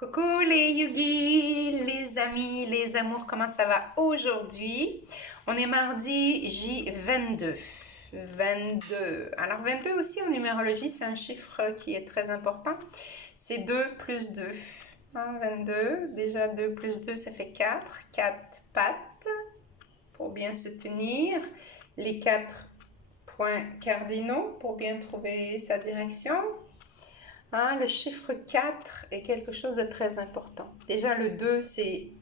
Coucou les yogis, les amis, les amours, comment ça va aujourd'hui? On est mardi J22. 22. Alors 22 aussi en numérologie, c'est un chiffre qui est très important. C'est 2 plus 2. 22, déjà 2 plus 2, ça fait 4. 4 pattes pour bien se tenir. Les 4 points cardinaux pour bien trouver sa direction. Le chiffre 4 est quelque chose de très important. Déjà, le 2, c'est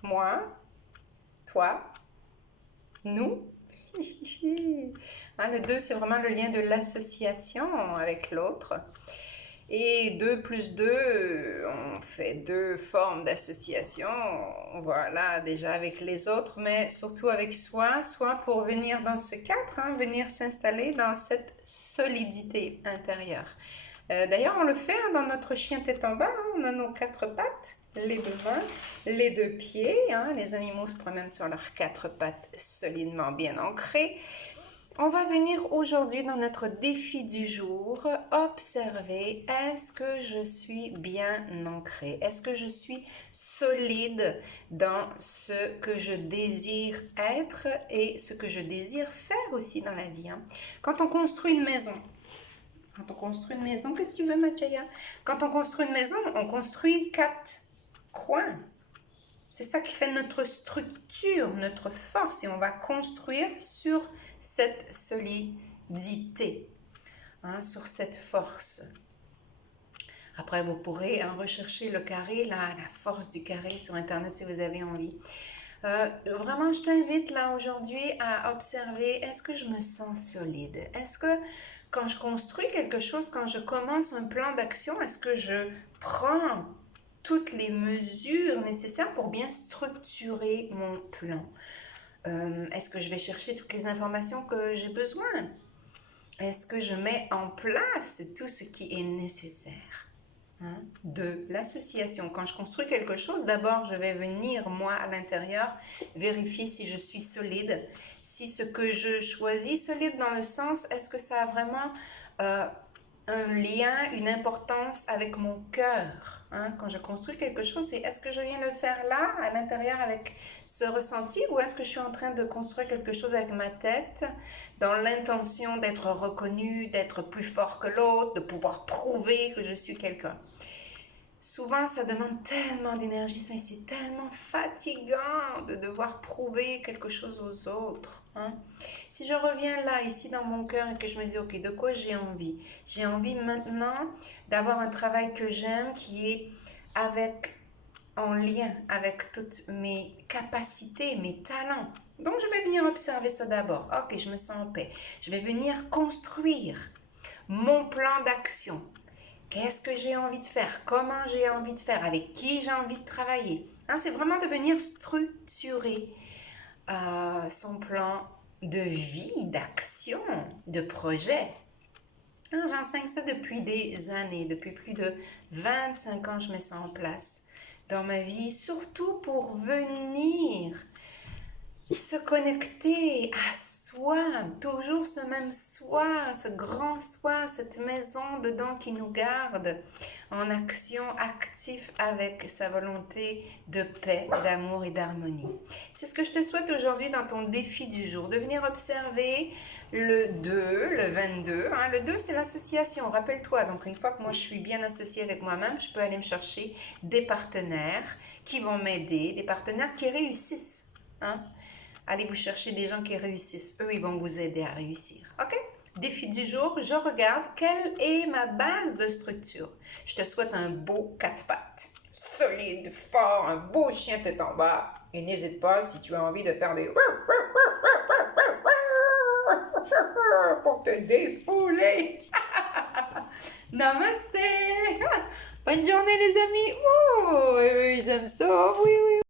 moi, toi, nous. Le 2, c'est vraiment le lien de l'association avec l'autre. Et 2 plus 2, on fait deux formes d'association. Voilà, déjà avec les autres, mais surtout avec soi. Soit pour venir dans ce 4, venir s'installer dans cette solidité intérieure. D'ailleurs, on le fait dans notre chien tête en bas. On a nos 4 pattes, les devants, les 2 pieds. Les animaux se promènent sur leurs 4 pattes solidement bien ancrées. On va venir aujourd'hui dans notre défi du jour, observer est-ce que je suis bien ancrée, est-ce que je suis solide dans ce que je désire être et ce que je désire faire aussi dans la vie. Quand on construit une maison, qu'est-ce que tu veux, Machaya? Quand on construit une maison, on construit 4 coins. C'est ça qui fait notre structure, notre force. Et on va construire sur cette solidité, sur cette force. Après, vous pourrez rechercher le carré, la force du carré sur Internet si vous avez envie. Vraiment, je t'invite là aujourd'hui à observer, est-ce que je me sens solide? Est-ce que quand je construis quelque chose, quand je commence un plan d'action, est-ce que je prends toutes les mesures nécessaires pour bien structurer mon plan? Est-ce que je vais chercher toutes les informations que j'ai besoin? Est-ce que je mets en place tout ce qui est nécessaire? De l'association. Quand je construis quelque chose, d'abord, je vais venir, moi, à l'intérieur, vérifier si je suis solide, si ce que je choisis, solide dans le sens, est-ce que ça a vraiment un lien, une importance avec mon cœur. Quand je construis quelque chose, c'est est-ce que je viens le faire là, à l'intérieur, avec ce ressenti, ou est-ce que je suis en train de construire quelque chose avec ma tête, dans l'intention d'être reconnu, d'être plus fort que l'autre, de pouvoir prouver que je suis quelqu'un. Souvent, ça demande tellement d'énergie, c'est tellement fatigant de devoir prouver quelque chose aux autres. Si je reviens là, ici dans mon cœur, et que je me dis, ok, de quoi j'ai envie? J'ai envie maintenant d'avoir un travail que j'aime, qui est en lien avec toutes mes capacités, mes talents. Donc, je vais venir observer ça d'abord. Ok, je me sens en paix. Je vais venir construire mon plan d'action. Qu'est-ce que j'ai envie de faire? Comment j'ai envie de faire? Avec qui j'ai envie de travailler? C'est vraiment de venir structurer son plan de vie, d'action, de projet. J'enseigne ça depuis des années, depuis plus de 25 ans, je mets ça en place dans ma vie, surtout pour venir se connecter à soi, toujours ce même soi, ce grand soi, cette maison dedans qui nous garde en action, actif avec sa volonté de paix, d'amour et d'harmonie. C'est ce que je te souhaite aujourd'hui dans ton défi du jour, de venir observer le 2, le 22. Le 2, c'est l'association, rappelle-toi. Donc, une fois que moi, je suis bien associée avec moi-même, je peux aller me chercher des partenaires qui vont m'aider, des partenaires qui réussissent. Allez vous chercher des gens qui réussissent. Eux, ils vont vous aider à réussir. OK? Défi du jour, je regarde quelle est ma base de structure. Je te souhaite un beau 4 pattes. Solide, fort, un beau chien tête en bas. Et n'hésite pas si tu as envie de faire des pour te défouler. Namasté. Bonne journée les amis. Oh, ils aiment ça. Oui, oui.